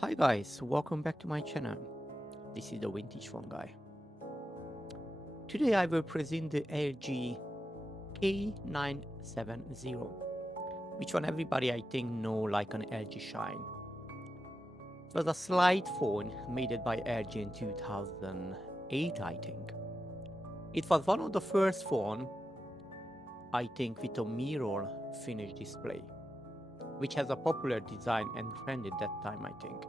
Hi guys, welcome back to my channel. This is the Vintage Phone Guy. Today I will present the LG K970, which one everybody I think know like an LG Shine. It was a slide phone made by LG in 2008 I think. It was one of the first phone I think with a mirror finish display, which has a popular design and trend at that time I think.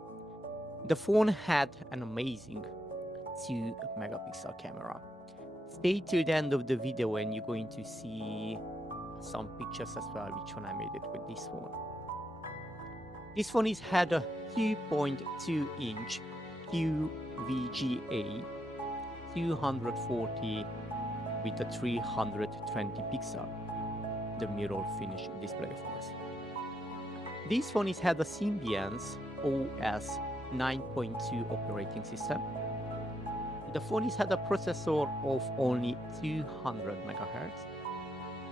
The phone had an amazing 2 megapixel camera. Stay till the end of the video and you're going to see some pictures as well, which one I made it with this phone. This phone is had a 2.2-inch QVGA 240 with a 320 pixel, the mirror finish display of course. This phone is had a Symbian's OS 9.2 operating system. The phone is had a processor of only 200 MHz.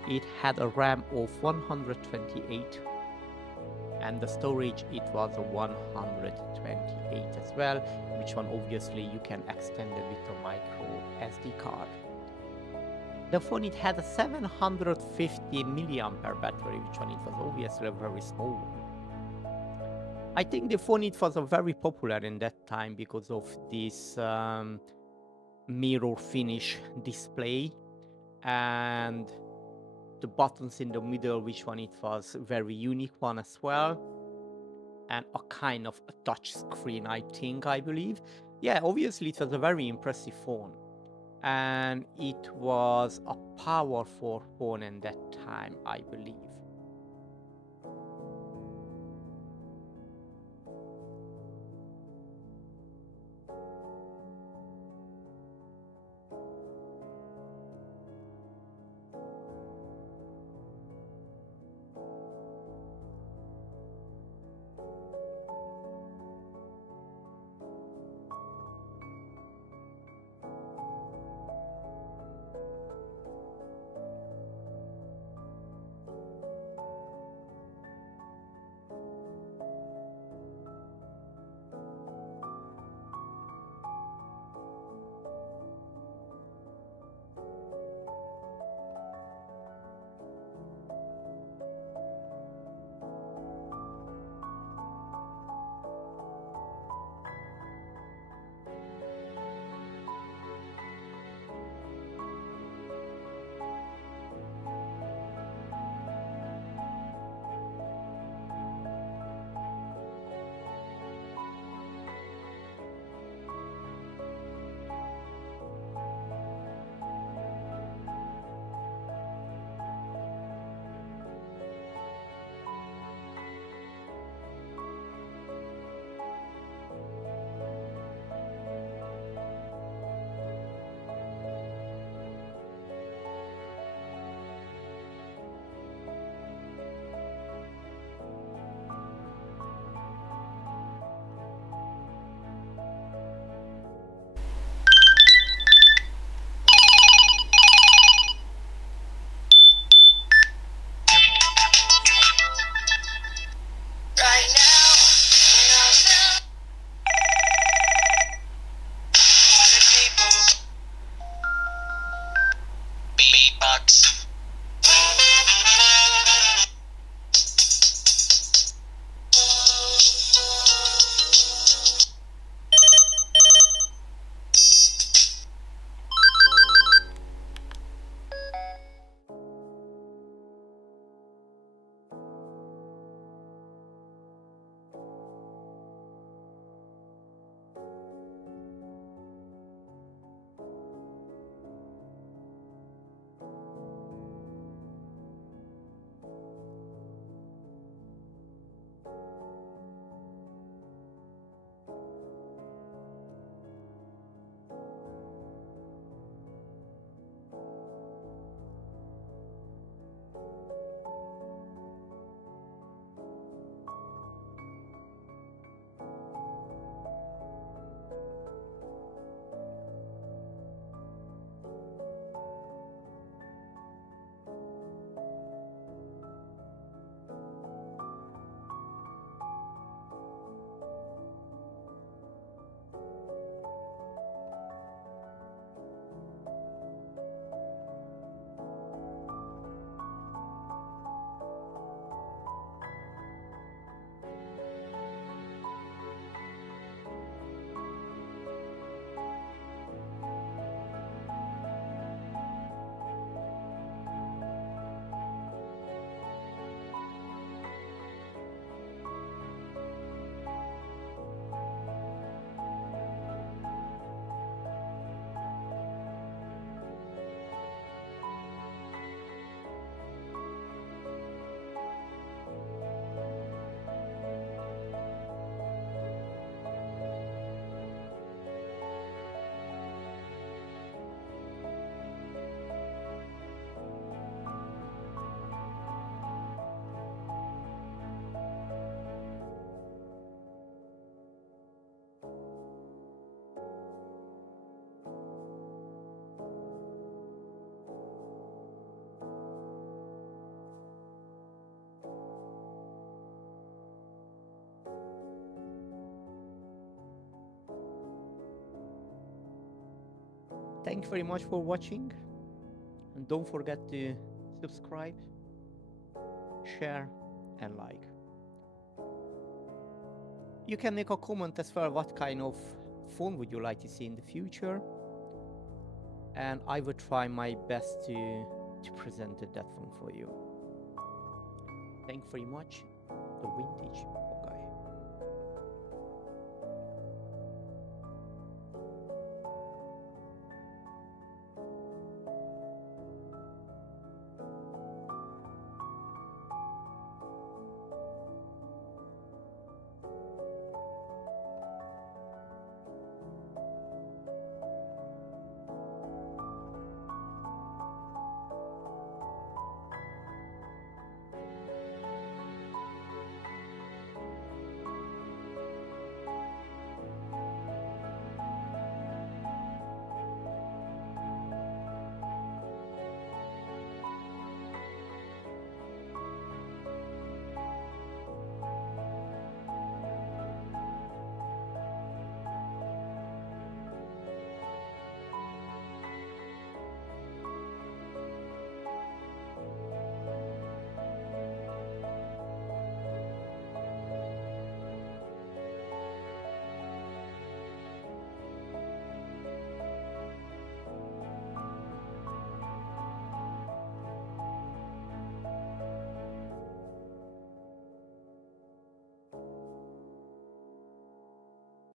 It had a RAM of 128 and the storage it was a 128 as well, which one obviously you can extend it with a micro SD card. The phone it had a 750 milliampere battery, which one it was obviously a very small one. I think the phone it was a very popular in that time because of this mirror finish display and the buttons in the middle, which one it was very unique one as well, and a kind of a touch screen I believe. Yeah, obviously it was a very impressive phone and it was a powerful phone in that time I believe. thank you very much for watching, and don't forget to subscribe, share and like. You can make a comment as well, what kind of phone would you like to see in the future, and I will try my best to present that phone for you. Thank you very much. The vintage